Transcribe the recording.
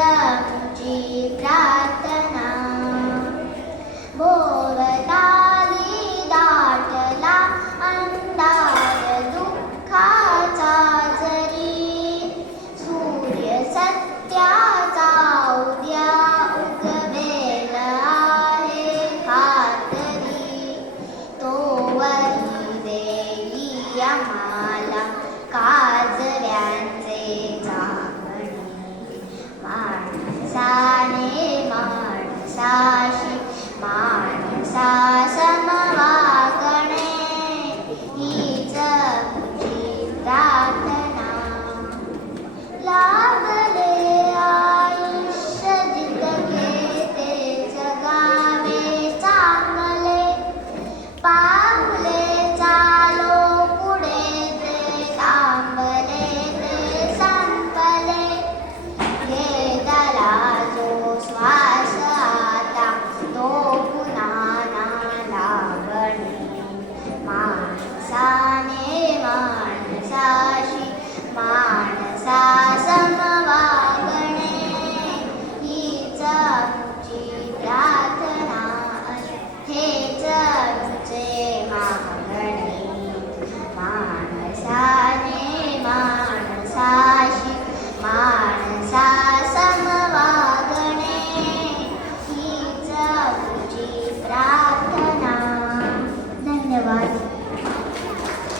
आमची प्रार्थना। भोवताली दाटला अंधार दुःखाचा जरी। सूर्य सत्याचा उद्या उगवेल आहे खातरी तो वरी देई आम्हाला काजव्यांचे Sani, Mani, Sashi,